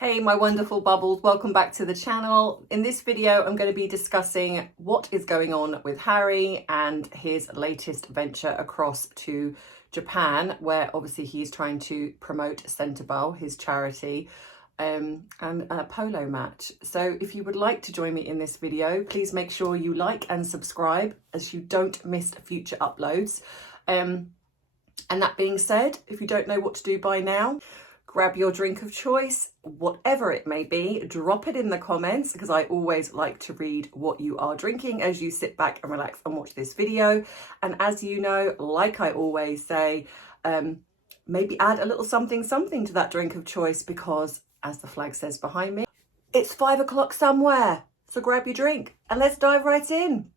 Hey my wonderful bubbles, welcome back to the channel. In this video I'm going to be discussing what is going on with Harry and his latest venture across to Japan, where obviously he's trying to promote Centerball, his charity, and a polo match. So if you would like to join me in this video, please make sure you like and subscribe as you don't miss future uploads. And that being said, if you don't know what to do by now, grab your drink of choice, whatever it may be, drop it in the comments because I always like to read what you are drinking as you sit back and relax and watch this video. And as you know, like I always say, maybe add a little something to that drink of choice because, as the flag says behind me, it's 5 o'clock somewhere. So grab your drink and let's dive right in.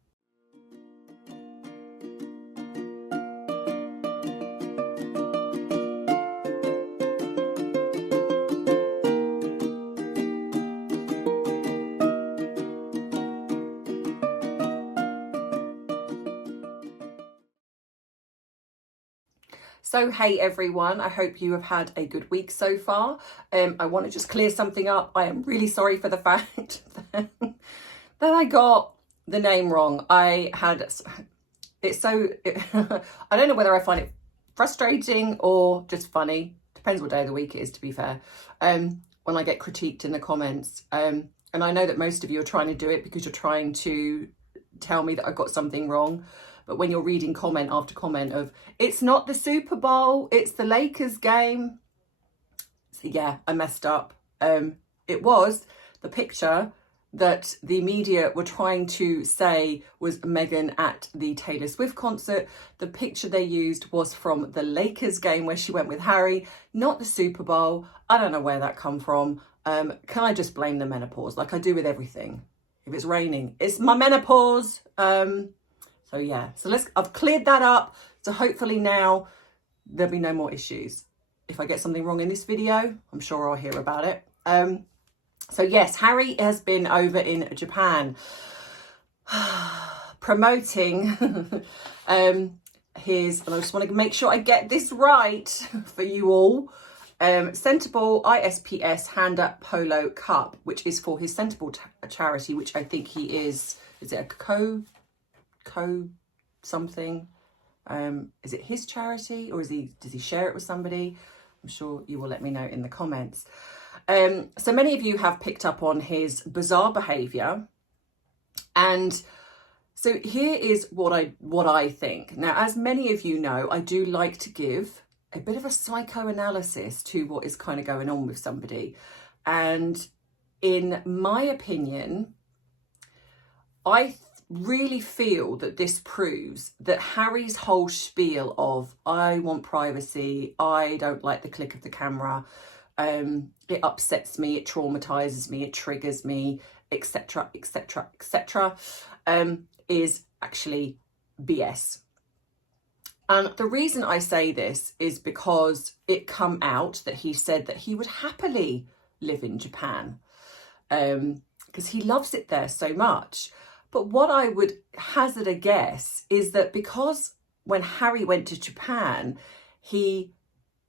So hey everyone, I hope you have had a good week so far. I want to just clear something up. I am really sorry for the fact that I got the name wrong. I don't know whether I find it frustrating or just funny. Depends what day of the week it is, to be fair. When I get critiqued in the comments. And I know that most of you are trying to do it because you're trying to tell me that I got something wrong. But when you're reading comment after comment of, it's not the Super Bowl, it's the Lakers game. So yeah, I messed up. It was the picture that the media were trying to say was Meghan at the Taylor Swift concert. The picture they used was from the Lakers game where she went with Harry, not the Super Bowl. I don't know where that come from. Can I just blame the menopause like I do with everything? If it's raining, it's my menopause. So yeah, so I've cleared that up. So hopefully now there'll be no more issues. If I get something wrong in this video, I'm sure I'll hear about it. So yes, Harry has been over in Japan promoting and I just want to make sure I get this right for you all. Centerball ISPS Hand Up Polo Cup, which is for his Centerball charity, which I think he is it a co something? Is it his charity or does he share it with somebody? I'm sure you will let me know in the comments. So many of you have picked up on his bizarre behavior, and so here is what I think. Now, as many of you know, I do like to give a bit of a psychoanalysis to what is kind of going on with somebody, and in my opinion, I really feel that this proves that Harry's whole spiel of I want privacy, I don't like the click of the camera, it upsets me, it traumatizes me, it triggers me, etc, etc, etc, is actually BS. And the reason I say this is because it come out that he said that he would happily live in Japan because he loves it there so much. But what I would hazard a guess is that because when Harry went to Japan, he,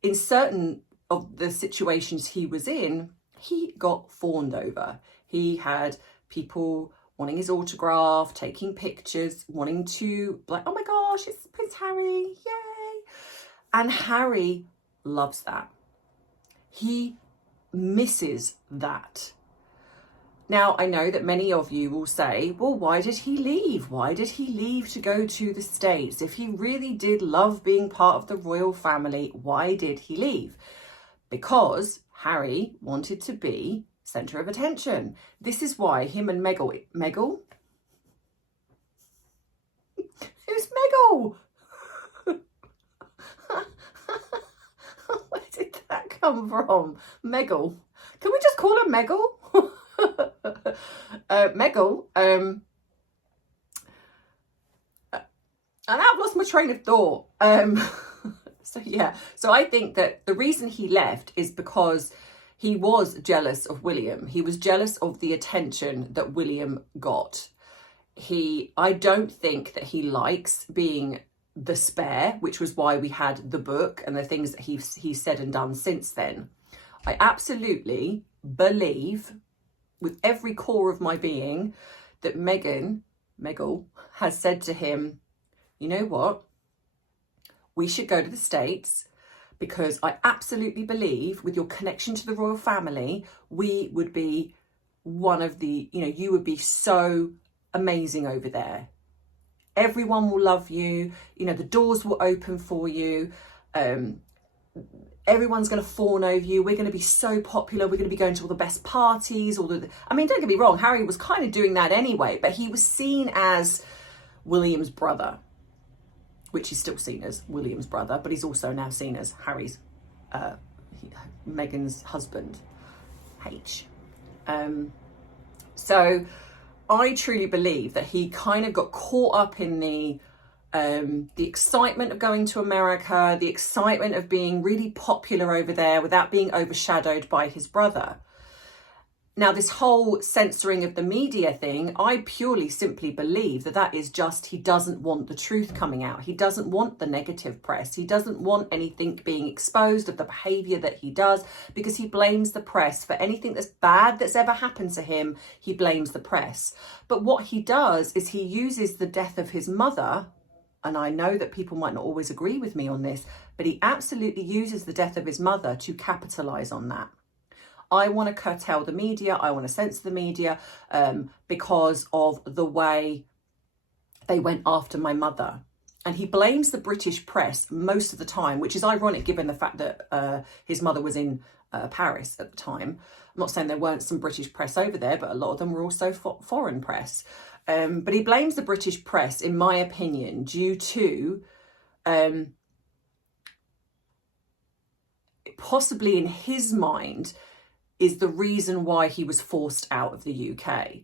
in certain of the situations he was in, he got fawned over. He had people wanting his autograph, taking pictures, wanting to, like, oh my gosh, it's Prince Harry, yay. And Harry loves that. He misses that. Now, I know that many of you will say, well, why did he leave? Why did he leave to go to the States? If he really did love being part of the royal family, why did he leave? Because Harry wanted to be centre of attention. This is why him and Meghan? Who's Meghan? Where did that come from? Meghan. Can we just call her Meghan? Meghan, and I've lost my train of thought. So yeah, so I think that the reason he left is because he was jealous of William. He was jealous of the attention that William got. I don't think that he likes being the spare, which was why we had the book and the things that he said and done since then. I absolutely believe with every core of my being that Meghan has said to him, you know what, we should go to the States, because I absolutely believe with your connection to the royal family, we would be one of the, you would be so amazing over there. Everyone will love you. The doors will open for you. Everyone's going to fawn over you. We're going to be so popular. We're going to be going to all the best parties. Don't get me wrong. Harry was kind of doing that anyway, but he was seen as William's brother, which he's still seen as William's brother, but he's also now seen as Meghan's husband, H. So I truly believe that he kind of got caught up in the excitement of going to America, the excitement of being really popular over there without being overshadowed by his brother. Now, this whole censoring of the media thing, I purely simply believe that is just, he doesn't want the truth coming out. He doesn't want the negative press. He doesn't want anything being exposed of the behaviour that he does, because he blames the press for anything that's bad that's ever happened to him. He blames the press. But what he does is he uses the death of his mother, and I know that people might not always agree with me on this, but he absolutely uses the death of his mother to capitalise on that. I want to curtail the media. I want to censor the media because of the way they went after my mother. And he blames the British press most of the time, which is ironic given the fact that his mother was in Paris at the time. I'm not saying there weren't some British press over there, but a lot of them were also foreign press. But he blames the British press, in my opinion, due to possibly in his mind is the reason why he was forced out of the UK,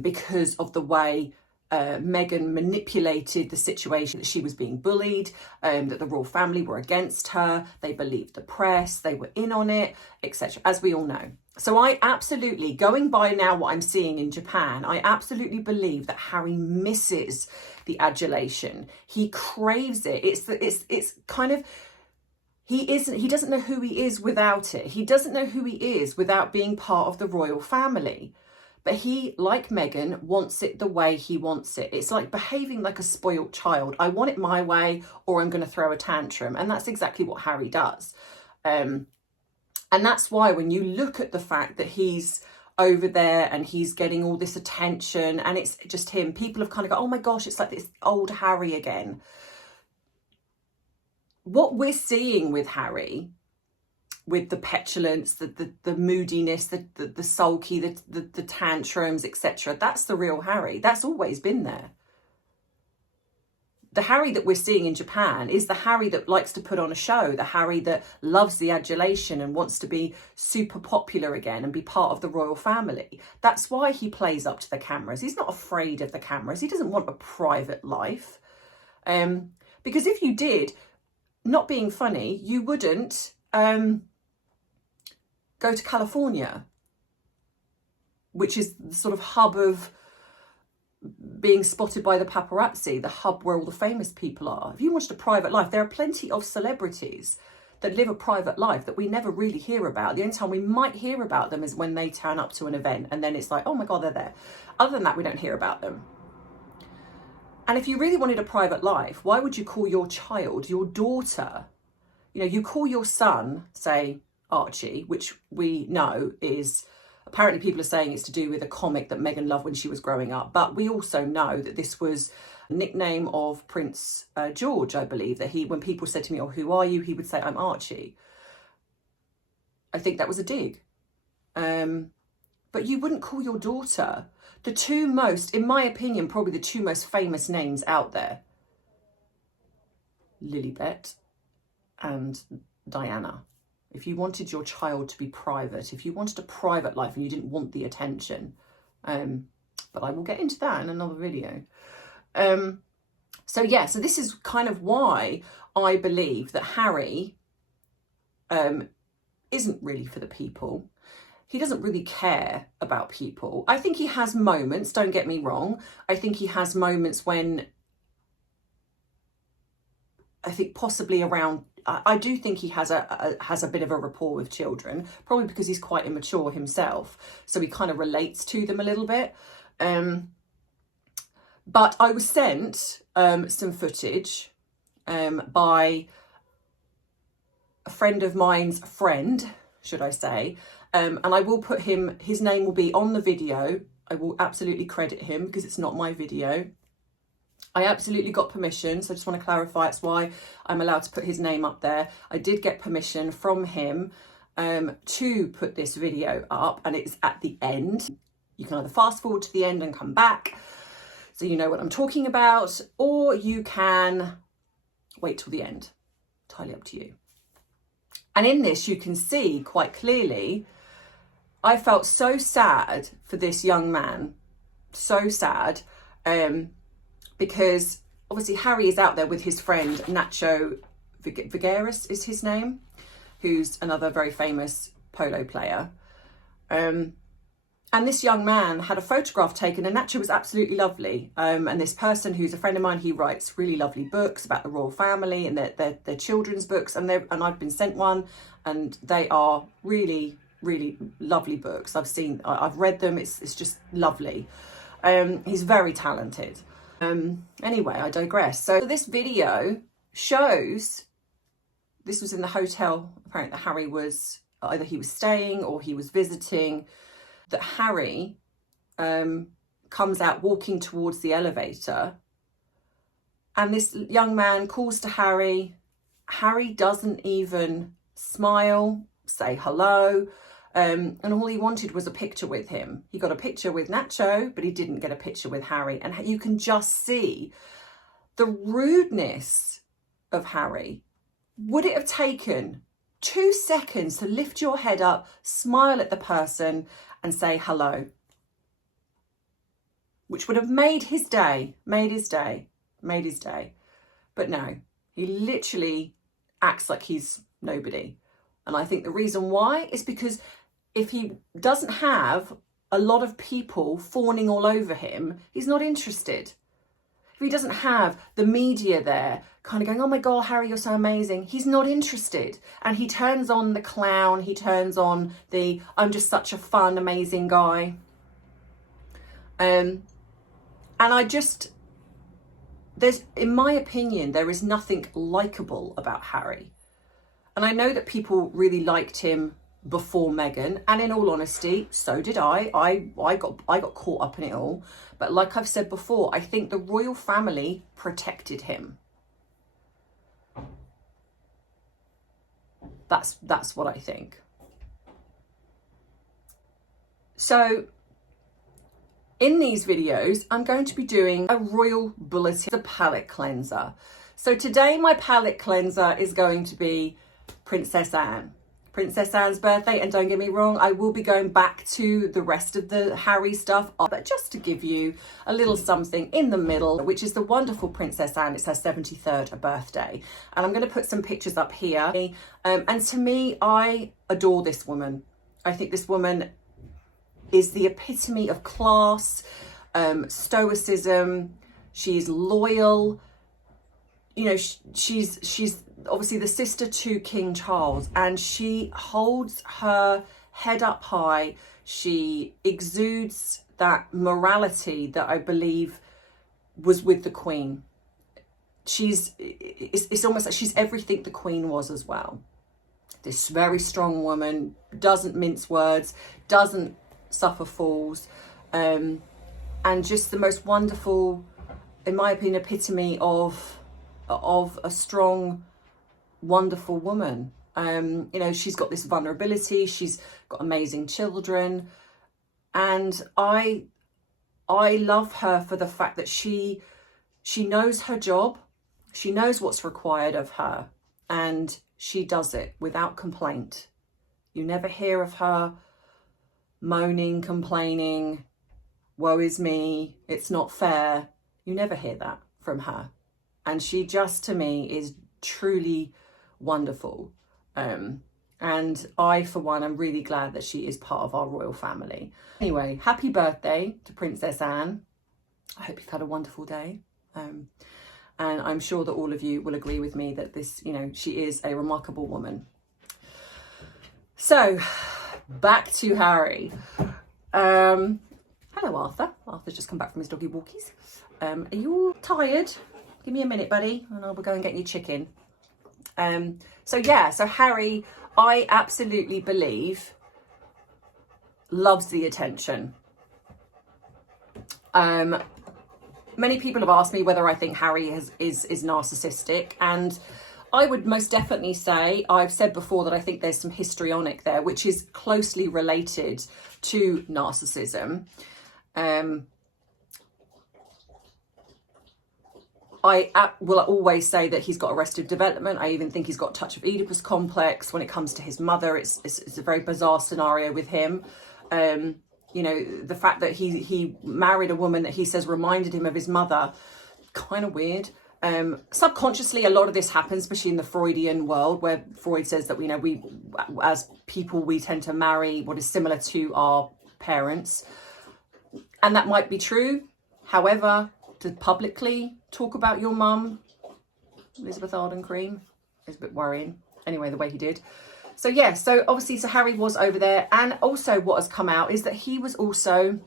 because of the way Meghan manipulated the situation, that she was being bullied, that the royal family were against her, they believed the press, they were in on it, etc., as we all know. So I absolutely, going by now what I'm seeing in Japan, I absolutely believe that Harry misses the adulation. He craves it. It's kind of, he doesn't know who he is without it. He doesn't know who he is without being part of the royal family. But he, like Meghan, wants it the way he wants it. It's like behaving like a spoilt child. I want it my way, or I'm going to throw a tantrum. And that's exactly what Harry does. And that's why when you look at the fact that he's over there and he's getting all this attention and it's just him, people have kind of go, oh my gosh, it's like this old Harry again. What we're seeing with Harry, with the petulance, the moodiness, the sulky, the tantrums, etc., that's the real Harry. That's always been there. The Harry that we're seeing in Japan is the Harry that likes to put on a show, the Harry that loves the adulation and wants to be super popular again and be part of the royal family. That's why he plays up to the cameras. He's not afraid of the cameras. He doesn't want a private life. Because if you did, not being funny, you wouldn't go to California, which is the sort of hub of being spotted by the paparazzi, the hub where all the famous people are. If you wanted a private life, there are plenty of celebrities that live a private life that we never really hear about. The only time we might hear about them is when they turn up to an event and then it's like, oh my God, they're there. Other than that, we don't hear about them. And if you really wanted a private life, why would you call your child, your daughter, you call your son, say, Archie, which we know is, apparently people are saying it's to do with a comic that Meghan loved when she was growing up. But we also know that this was a nickname of Prince George, I believe, that when people said to me, oh, who are you? He would say, I'm Archie. I think that was a dig. But you wouldn't call your daughter the two most, in my opinion, probably the two most famous names out there. Lilibet and Diana. If you wanted your child to be private, if you wanted a private life and you didn't want the attention, but I will get into that in another video. So this is kind of why I believe that Harry isn't really for the people. He doesn't really care about people. I think he has moments, don't get me wrong. I think he has moments when, I think possibly around I do think he has a bit of a rapport with children, probably because he's quite immature himself, so he kind of relates to them a little bit. But I was sent some footage by a friend of mine's friend, should I say, and I will put his name will be on the video. I will absolutely credit him because it's not my video. I absolutely got permission, so I just want to clarify it's why I'm allowed to put his name up there. I did get permission from him to put this video up, and it's at the end. You can either fast forward to the end and come back so you know what I'm talking about, or you can wait till the end. Entirely up to you. And in this, you can see quite clearly, I felt so sad for this young man, so sad, because obviously Harry is out there with his friend Nacho Vigueras is his name, who's another very famous polo player. And this young man had a photograph taken, and Nacho was absolutely lovely. And this person who's a friend of mine, he writes really lovely books about the royal family and their children's books. And I've been sent one, and they are really, really lovely books. I've read them. It's just lovely. He's very talented. Anyway, I digress. So this video shows, this was in the hotel, apparently that Harry was, either he was staying or he was visiting, that Harry comes out walking towards the elevator, and this young man calls to Harry. Harry doesn't even smile, say hello, and all he wanted was a picture with him. He got a picture with Nacho, but he didn't get a picture with Harry. And you can just see the rudeness of Harry. Would it have taken 2 seconds to lift your head up, smile at the person and say hello? Which would have made his day, made his day. But no, he literally acts like he's nobody. And I think the reason why is because if he doesn't have a lot of people fawning all over him, he's not interested. If he doesn't have the media there kind of going, oh my God, Harry, you're so amazing, he's not interested. And he turns on the clown, he turns on the, I'm just such a fun, amazing guy. And I just, in my opinion, there is nothing likable about Harry. And I know that people really liked him before Meghan, and in all honesty, so did I. I got caught up in it all. But like I've said before, I think the royal family protected him. That's what I think. So in these videos, I'm going to be doing a royal bulletin, the palette cleanser. So today my palette cleanser is going to be Princess Anne. Princess Anne's birthday, and don't get me wrong, I will be going back to the rest of the Harry stuff, but just to give you a little something in the middle, which is the wonderful Princess Anne. It's her 73rd birthday, and I'm going to put some pictures up here. And to me, I adore this woman. I think this woman is the epitome of class, stoicism. She's loyal. You know, she's obviously the sister to King Charles, and she holds her head up high. She exudes that morality that I believe was with the Queen. It's almost like she's everything the Queen was as well. This very strong woman, doesn't mince words, doesn't suffer fools, and just the most wonderful, in my opinion, epitome of a strong, wonderful woman. You know, she's got this vulnerability, she's got amazing children, and I love her for the fact that she knows her job, she knows what's required of her, and she does it without complaint. You never hear of her moaning, complaining, woe is me, it's not fair. You never hear that from her. And she just, to me, is truly wonderful. And I, for one, am really glad that she is part of our royal family. Anyway, happy birthday to Princess Anne. I hope you've had a wonderful day. And I'm sure that all of you will agree with me that this, she is a remarkable woman. So, back to Harry. Hello, Arthur. Arthur's just come back from his doggy walkies. Are you all tired? Give me a minute, buddy, and I'll go and get you chicken. So Harry, I absolutely believe, loves the attention. Many people have asked me whether I think Harry is narcissistic, and I would most definitely say, I've said before that I think there's some histrionic there, which is closely related to narcissism. I will always say that he's got arrested development. I even think he's got a touch of Oedipus complex when it comes to his mother. It's a very bizarre scenario with him. The fact that he married a woman that he says reminded him of his mother, kind of weird. Subconsciously, a lot of this happens, especially in the Freudian world, where Freud says that we as people, we tend to marry what is similar to our parents, and that might be true. However, to publicly talk about your mum, Elizabeth Arden Cream, is a bit worrying. Anyway, the way he did. So obviously Harry was over there. And also what has come out is that he was also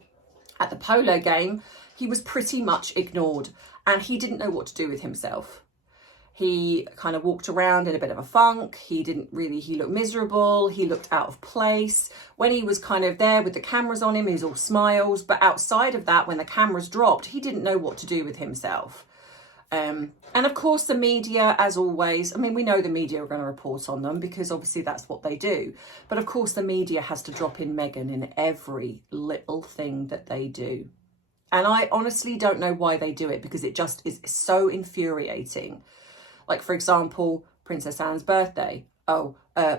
at the polo game. He was pretty much ignored and he didn't know what to do with himself. He kind of walked around in a bit of a funk. He looked miserable. He looked out of place. When he was kind of there with the cameras on him, he was all smiles. But outside of that, when the cameras dropped, he didn't know what to do with himself. And of course, the media, as always, we know the media are going to report on them because obviously that's what they do. But of course, the media has to drop in Meghan in every little thing that they do. And I honestly don't know why they do it, because it just is so infuriating. Like, for example, Princess Anne's birthday.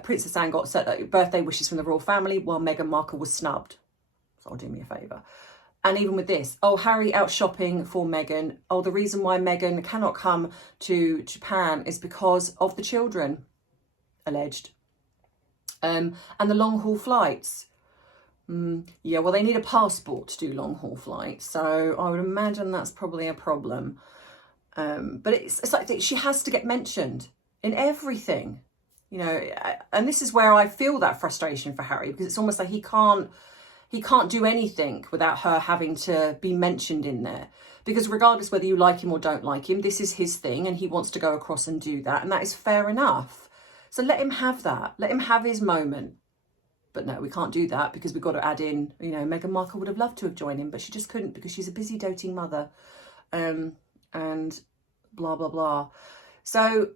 Princess Anne got birthday wishes from the royal family while Meghan Markle was snubbed. So do me a favour. And even with this, Harry out shopping for Meghan. The reason why Meghan cannot come to Japan is because of the children, alleged. And the long haul flights. They need a passport to do long haul flights. So I would imagine that's probably a problem. But it's like she has to get mentioned in everything, and this is where I feel that frustration for Harry, because it's almost like he can't do anything without her having to be mentioned in there, because regardless whether you like him or don't like him, this is his thing and he wants to go across and do that, and that is fair enough. So let him have that, let him have his moment. But no, we can't do that because we've got to add in, Meghan Markle would have loved to have joined him, but she just couldn't because she's a busy doting mother. And blah, blah, blah. So,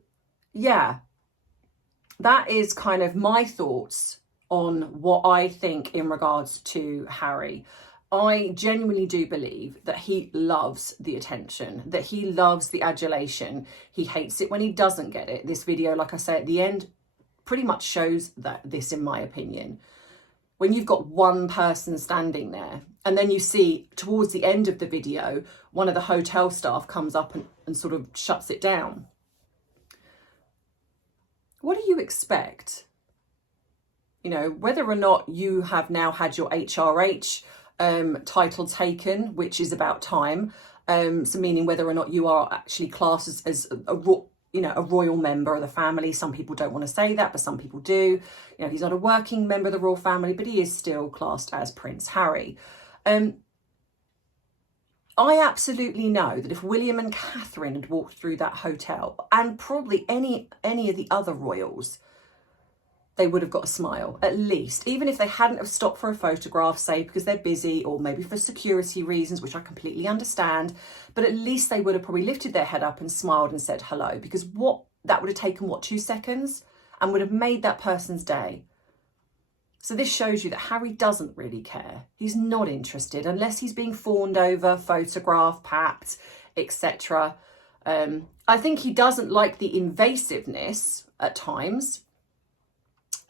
that is kind of my thoughts on what I think in regards to Harry. I genuinely do believe that he loves the attention, that he loves the adulation. He hates it when he doesn't get it. This video, like I say at the end, pretty much shows this, in my opinion. When you've got one person standing there, and then you see towards the end of the video, one of the hotel staff comes up and sort of shuts it down. What do you expect? Whether or not you have now had your HRH title taken, which is about time, so meaning whether or not you are actually classed as a royal member of the family. Some people don't want to say that, but some people do. He's not a working member of the royal family, but he is still classed as Prince Harry. I absolutely know that if William and Catherine had walked through that hotel, and probably any of the other royals, they would have got a smile, at least. Even if they hadn't have stopped for a photograph, say because they're busy or maybe for security reasons, which I completely understand, but at least they would have probably lifted their head up and smiled and said hello, because that would have taken, 2 seconds, and would have made that person's day. So this shows you that Harry doesn't really care. He's not interested unless he's being fawned over, photographed, papped, etc. I think he doesn't like the invasiveness at times.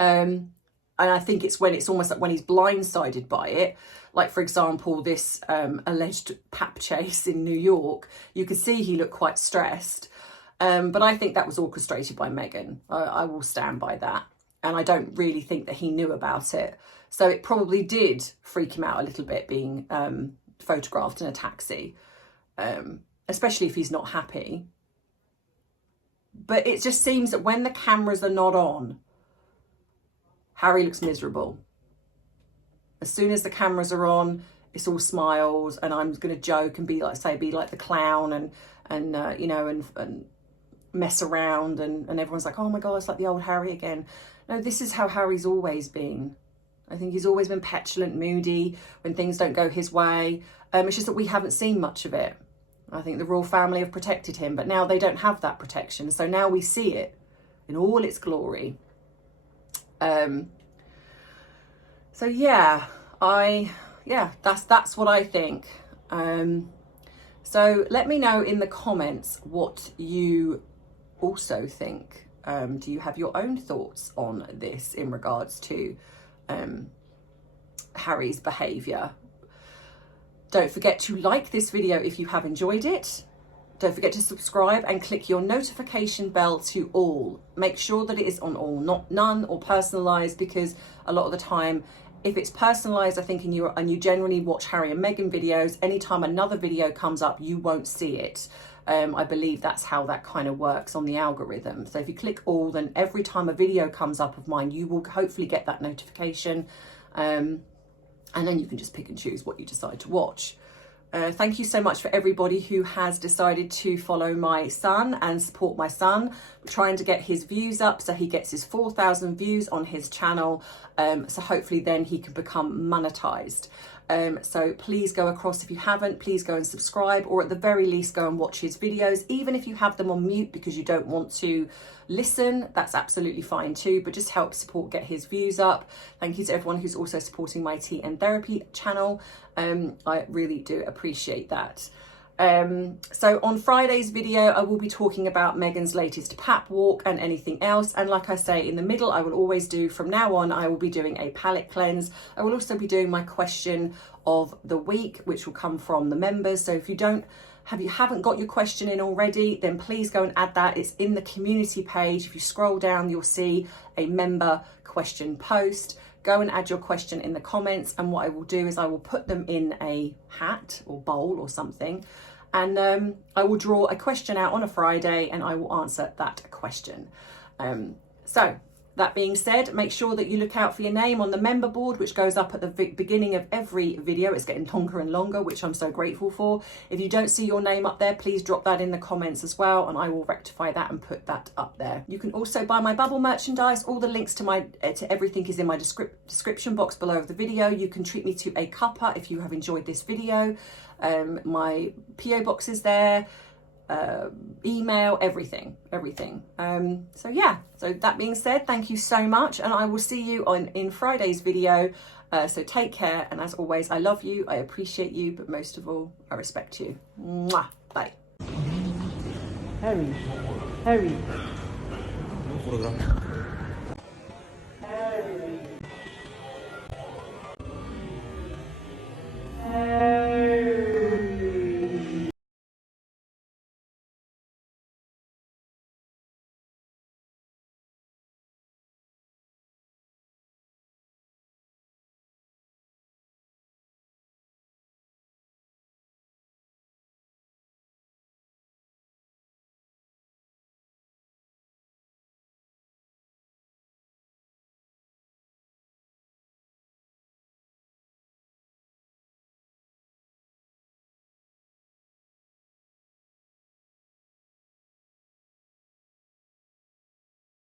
And I think it's almost like when he's blindsided by it. Like, for example, this alleged pap chase in New York, you could see he looked quite stressed. But I think that was orchestrated by Meghan. I will stand by that. And I don't really think that he knew about it. So it probably did freak him out a little bit being photographed in a taxi, especially if he's not happy. But it just seems that when the cameras are not on, Harry looks miserable. As soon as the cameras are on, it's all smiles, and I'm going to joke and be like the clown and you know, and mess around, and everyone's like, oh my God, it's like the old Harry again. No, this is how Harry's always been. I think he's always been petulant, moody when things don't go his way. It's just that we haven't seen much of it. I think the royal family have protected him, but now they don't have that protection. So now we see it in all its glory. So yeah, that's what I think. So let me know in the comments what you also think. Do you have your own thoughts on this in regards to Harry's behaviour? Don't forget to like this video if you have enjoyed it. Don't forget to subscribe and click your notification bell to all. Make sure that it is on all, not none or personalised, because a lot of the time, if it's personalised, I think, and you generally watch Harry and Meghan videos, anytime another video comes up, you won't see it. I believe that's how that kind of works on the algorithm. So if you click all, then every time a video comes up of mine, you will hopefully get that notification. And then you can just pick and choose what you decide to watch. Thank you so much for everybody who has decided to follow my son and support my son. We're trying to get his views up so he gets his 4,000 views on his channel. So hopefully then he can become monetized. So please go across, if you haven't, please go and subscribe, or at the very least go and watch his videos. Even if you have them on mute because you don't want to listen, that's absolutely fine too, but just help support, get his views up. Thank you to everyone who's also supporting my tea and therapy channel. I really do appreciate that. So on Friday's video, I will be talking about Meghan's latest pap walk and anything else. And like I say, in the middle, I will always do, from now on, I will be doing a palette cleanse. I will also be doing my question of the week, which will come from the members. So if you haven't got your question in already, then please go and add that. It's in the community page. If you scroll down, you'll see a member question post. Go and add your question in the comments, and what I will do is I will put them in a hat or bowl or something, and I will draw a question out on a Friday and I will answer that question. So that being said, make sure that you look out for your name on the member board, which goes up at the beginning of every video. It's getting longer and longer, which I'm so grateful for. If you don't see your name up there, please drop that in the comments as well, and I will rectify that and put that up there. You can also buy my bubble merchandise. All the links to everything is in my description box below the video. You can treat me to a cuppa if you have enjoyed this video. My PO box is there. Email, everything. So yeah, so that being said, thank you so much, and I will see you in Friday's video. So take care, and as always, I love you, I appreciate you, but most of all, I respect you. Mwah. Bye. Harry.